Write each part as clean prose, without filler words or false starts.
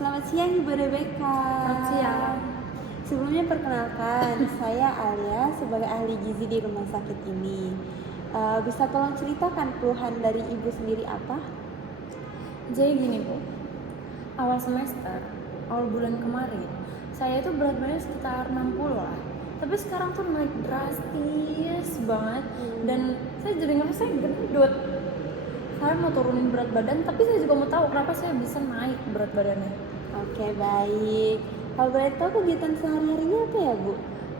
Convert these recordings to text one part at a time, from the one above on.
Selamat siang Ibu Rebecca. Selamat siang. Sebelumnya perkenalkan, saya Alia sebagai ahli gizi di rumah sakit ini. Bisa tolong ceritakan keluhan dari Ibu sendiri apa? Jadi gini Bu, awal semester, awal bulan kemarin, saya itu berat badan sekitar 60 lah. Tapi sekarang tuh naik drastis banget dan saya jadi ngerasa saya gendut. Saya mau turunin berat badan, tapi saya juga mau tahu kenapa saya bisa naik berat badannya. Oke, baik. Kalau boleh tahu kegiatan sehari-harinya apa ya, Bu?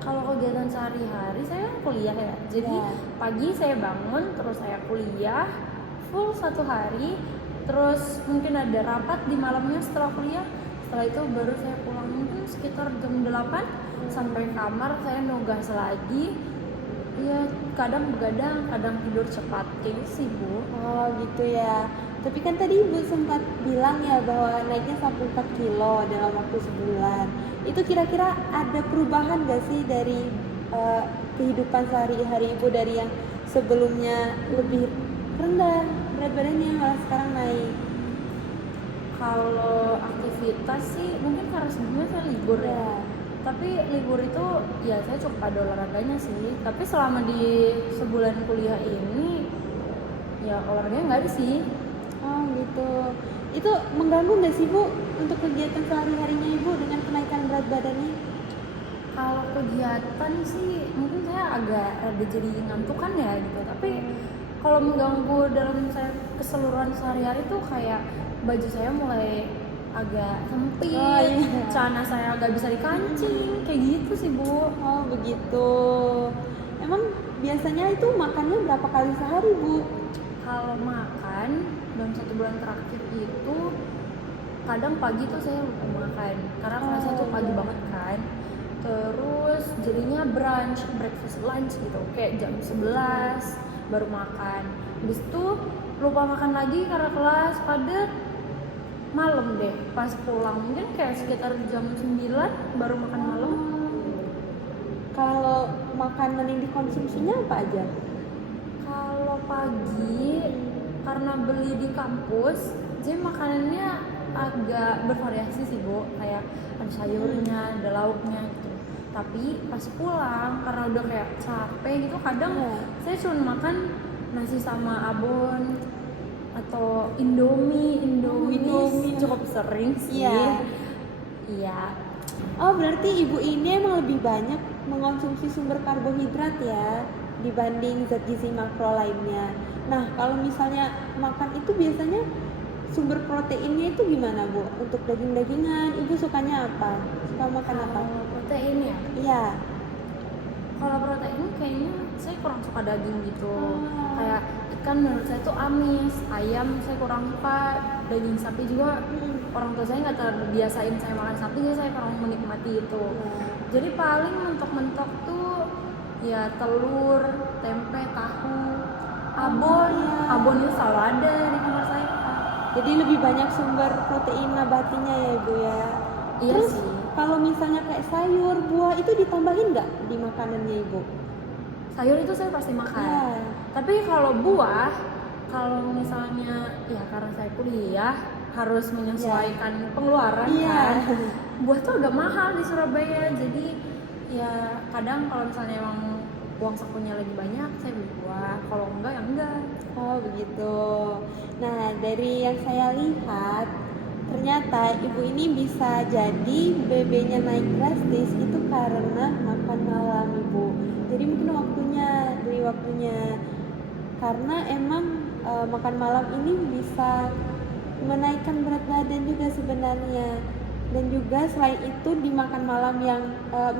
Kalau kegiatan sehari-hari saya kuliah ya, jadi Ya. pagi saya bangun, terus saya kuliah full satu hari, terus mungkin ada rapat di malamnya setelah kuliah. Setelah itu baru saya pulang mungkin sekitar jam 8 sampai kamar, saya nugas lagi. Ya kadang begadang, kadang tidur cepat kayak gitu sih Bu. Oh, gitu ya. Tapi kan tadi Ibu sempat bilang ya bahwa naiknya sampai 4 kilo dalam waktu sebulan. Itu kira-kira ada perubahan gak sih dari kehidupan sehari-hari Ibu dari yang sebelumnya lebih rendah berat badannya malah sekarang naik? Kalau aktivitas sih mungkin karena sebelumnya saya libur ya. Tapi libur itu ya saya cukup ada olahraganya sih. Tapi selama di sebulan kuliah ini ya olahraganya nggak ada sih. Oh, gitu. Itu mengganggu nggak sih Bu untuk kegiatan sehari-harinya Ibu dengan kenaikan berat badannya? Kalau kegiatan sih mungkin saya agak rada jadi ngantukan ya gitu. Tapi kalau mengganggu dalam saya keseluruhan sehari-hari tuh kayak baju saya mulai agak sempit, Oh, iya. celana saya nggak bisa dikancing, kayak gitu sih Bu. Oh, begitu. Emang biasanya itu makannya berapa kali sehari Bu? Kalau makan dalam 1 bulan terakhir itu kadang pagi tuh saya lupa makan karena kerasa tuh pagi banget kan. Terus jadinya brunch, breakfast lunch gitu, kayak jam 11 baru makan. Habis itu lupa makan lagi karena kelas padat. Malam deh pas pulang mungkin kayak sekitar jam 9 baru makan malam. Kalau makanan yang dikonsumsinya apa aja? Kalau pagi karena beli di kampus jadi makanannya agak bervariasi sih Bu, kayak ada sayurnya, ada lauknya gitu. Tapi pas pulang karena udah kayak capek gitu kadang saya cuma makan nasi sama abon atau Indomie cukup sering sih. Iya. Oh, berarti Ibu ini emang lebih banyak mengonsumsi sumber karbohidrat ya dibanding zat gizi makro lainnya. Nah, kalau misalnya makan itu biasanya sumber proteinnya itu gimana Bu? Untuk daging-dagingan, Ibu sukanya apa? Suka makan apa? Kalau protein ya, Iya. kalau protein kayaknya saya kurang suka daging gitu. Kayak ikan menurut saya tuh amis, ayam saya kurang suka, daging sapi juga orang tua saya nggak terbiasain saya makan sapi, jadi saya kurang menikmati itu. Jadi paling mentok-mentok tuh ya telur, tempe, tahu, abon itu selalu ada di kamar saya. Jadi lebih banyak sumber protein nabatinya ya Ibu ya. Iya Terus sih. kalau misalnya kayak sayur, buah itu ditambahin nggak di makanannya Ibu? Sayur itu saya pasti makan. Iya. Tapi kalau buah, kalau misalnya ya karena saya kuliah harus menyesuaikan pengeluaran kan. Buah tuh agak mahal di Surabaya. Jadi ya kadang kalau misalnya emang uang sakunya lagi banyak saya beli buah. Kalau enggak ya enggak. Oh, begitu. Nah, dari yang saya lihat ternyata Ibu ini bisa jadi BB-nya naik drastis itu karena makan malam Ibu. Jadi mungkin dari waktunya. Karena emang makan malam ini bisa menaikkan berat badan juga sebenarnya. Dan juga selain itu di makan malam yang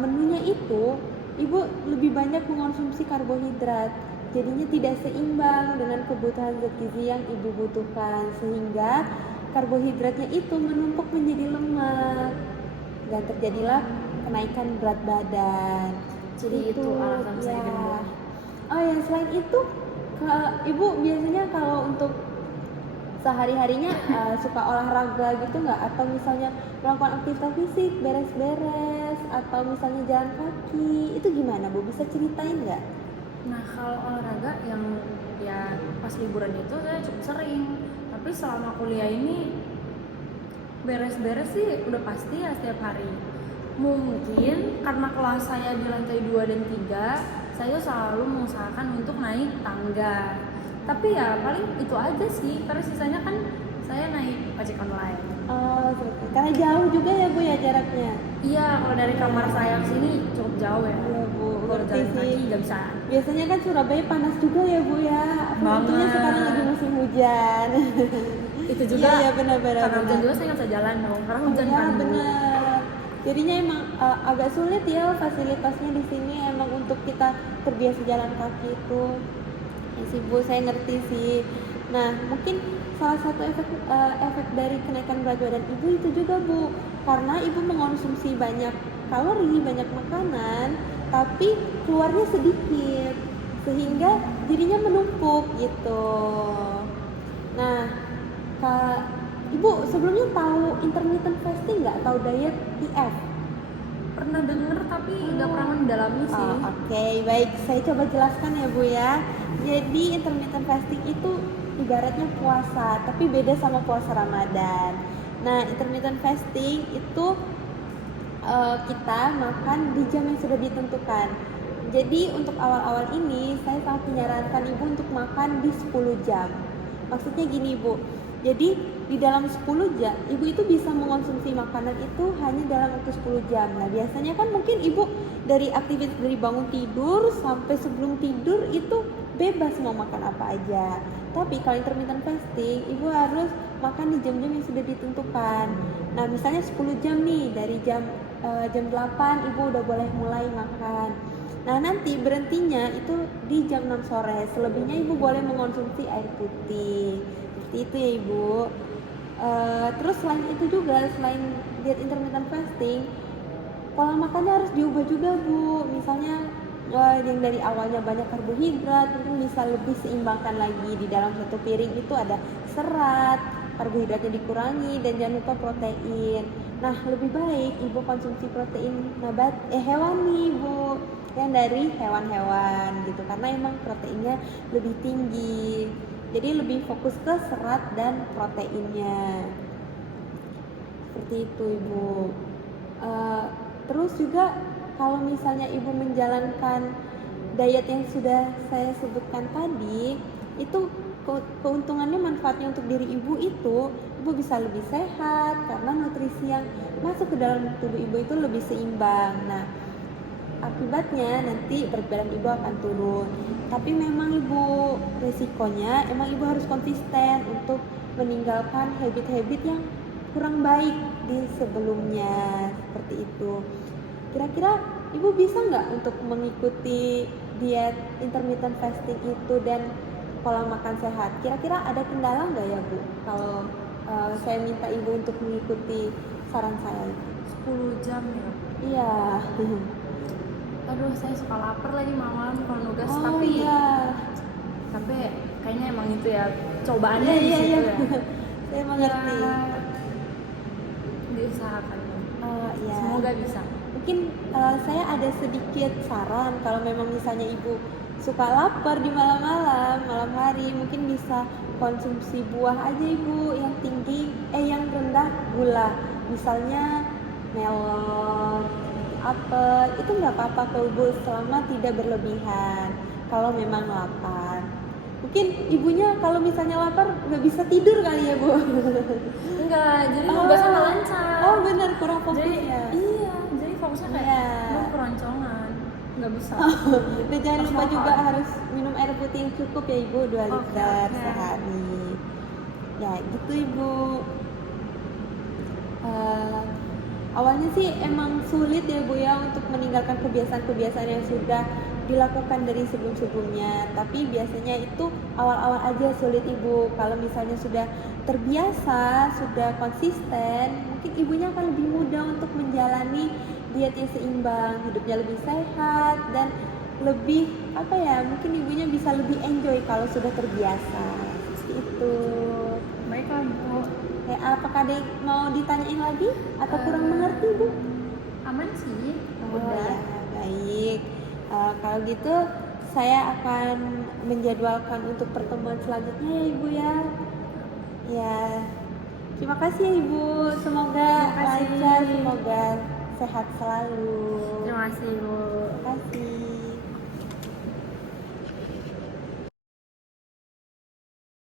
menunya itu Ibu lebih banyak mengonsumsi karbohidrat. Jadinya tidak seimbang dengan kebutuhan zat gizi yang Ibu butuhkan, sehingga karbohidratnya itu menumpuk menjadi lemak dan terjadilah kenaikan berat badan. Jadi itu alasan saya gendut. Oh ya, selain itu Ibu biasanya kalau untuk sehari-harinya suka olahraga gitu nggak? Atau misalnya melakukan aktivitas fisik, beres-beres, atau misalnya jalan kaki, itu gimana Bu? Bisa ceritain nggak? Nah kalau olahraga yang ya pas liburan itu saya cukup sering. Tapi selama kuliah ini beres-beres sih udah pasti ya setiap hari. Mungkin karena kelas saya di lantai 2 dan 3, saya selalu mengusahakan untuk naik tangga. Tapi ya paling itu aja sih, karena sisanya kan saya naik ojek online. Oh, seperti. Karena jauh juga ya Bu ya jaraknya. Iya, kalau dari kamar saya ke sini cukup jauh ya. Iya Bu, Kalau ngerti jalan sih. kaki nggak bisa. Biasanya kan Surabaya panas juga ya Bu ya. Untungnya Banget. sekarang lagi musim hujan. Itu juga Iya benar-benar. karena hujan juga saya nggak bisa jalan dong, karena hujan Ya kan Bu. benar. Jadinya emang agak sulit ya fasilitasnya di sini emang untuk kita terbiasa jalan kaki itu. Ya sih Bu, saya ngerti sih. Nah, mungkin salah satu efek dari kenaikan berat badan Ibu itu juga Bu, karena Ibu mengonsumsi banyak kalori, banyak makanan, tapi keluarnya sedikit, sehingga jadinya menumpuk gitu. Nah, Kak, Ibu sebelumnya tahu intermittent fasting nggak? Tahu diet IF? Pernah denger tapi nggak pernah mendalami sih. Oke, baik. Saya coba jelaskan ya Bu ya. Jadi intermittent fasting itu ibaratnya puasa, tapi beda sama puasa Ramadan. Nah, intermittent fasting itu kita makan di jam yang sudah ditentukan. Jadi untuk awal-awal ini saya sangat menyarankan Ibu untuk makan di 10 jam. Maksudnya gini Bu, jadi di dalam 10 jam Ibu itu bisa mengonsumsi makanan itu hanya dalam waktu 10 jam. Nah biasanya kan mungkin Ibu dari aktivitas dari bangun tidur sampai sebelum tidur itu bebas mau makan apa aja. Tapi kalau intermittent fasting Ibu harus makan di jam-jam yang sudah ditentukan. Nah misalnya 10 jam nih, dari jam 8 Ibu udah boleh mulai makan. Nah nanti berhentinya itu di jam 6 sore. Selebihnya Ibu boleh mengonsumsi air putih. Seperti itu ya Ibu. Terus selain itu juga, selain diet intermittent fasting, pola makannya harus diubah juga Bu. Misalnya yang dari awalnya banyak karbohidrat mungkin bisa lebih seimbangkan lagi. Di dalam satu piring itu ada serat, karbohidratnya dikurangi, dan jangan lupa protein. Nah lebih baik Ibu konsumsi protein hewani Bu, yang dari hewan-hewan gitu, karena emang proteinnya lebih tinggi. Jadi lebih fokus ke serat dan proteinnya. Seperti itu Ibu. Terus juga kalau misalnya Ibu menjalankan diet yang sudah saya sebutkan tadi, itu keuntungannya, manfaatnya untuk diri Ibu itu, Ibu bisa lebih sehat karena nutrisi yang masuk ke dalam tubuh Ibu itu lebih seimbang. Nah, akibatnya nanti berat badan Ibu akan turun. Tapi memang Ibu, resikonya emang Ibu harus konsisten untuk meninggalkan habit-habit yang kurang baik di sebelumnya. Seperti itu. Kira-kira Ibu bisa nggak untuk mengikuti diet intermittent fasting itu dan pola makan sehat? Kira-kira ada kendala nggak ya Bu kalau saya minta Ibu untuk mengikuti saran saya itu? 10 jam ya. Iya. Aduh, saya suka lapar lagi malam kalau nugas. Oh, tapi iya. kayaknya emang itu ya cobaannya Iya, di situ iya. ya. Saya mengerti. Ya, diusahakan. Oh iya. Semoga bisa. Mungkin saya ada sedikit saran, kalau memang misalnya Ibu suka lapar di malam hari, mungkin bisa konsumsi buah aja Ibu yang yang rendah gula. Misalnya melon, apel, itu nggak apa-apa kok Ibu, selama tidak berlebihan. Kalau memang lapar, mungkin ibunya kalau misalnya lapar nggak bisa tidur kali ya Bu. Enggak, jadi nugasnya nggak lancar. Oh benar, kurang fokus Jadi ya. iya, jadi fokusnya kayak Iya. aduh, keroncongan, nggak bisa. Dan jangan Harus lupa makan. juga harus minum air putih yang cukup ya Ibu, 2 liter Oke. sehari. Ya gitu Ibu. Awalnya sih emang sulit ya Bu ya untuk meninggalkan kebiasaan-kebiasaan yang sudah dilakukan dari sebelum-sebelumnya. Tapi biasanya itu awal-awal aja sulit Ibu. Kalau misalnya sudah terbiasa, sudah konsisten, mungkin ibunya akan lebih mudah untuk menjalani diet yang seimbang, hidupnya lebih sehat dan lebih mungkin ibunya bisa lebih enjoy kalau sudah terbiasa. Seperti itu. Baiklah Bu, Ya, apakah ada yang mau ditanyain lagi atau kurang mengerti Bu? aman sih. Oh ya, baik. Kalau gitu saya akan menjadwalkan untuk pertemuan selanjutnya ya Ibu ya. Ya, Terima kasih ya Ibu, semoga Terima kasih. lancar, semoga sehat selalu. Terima kasih, Bu.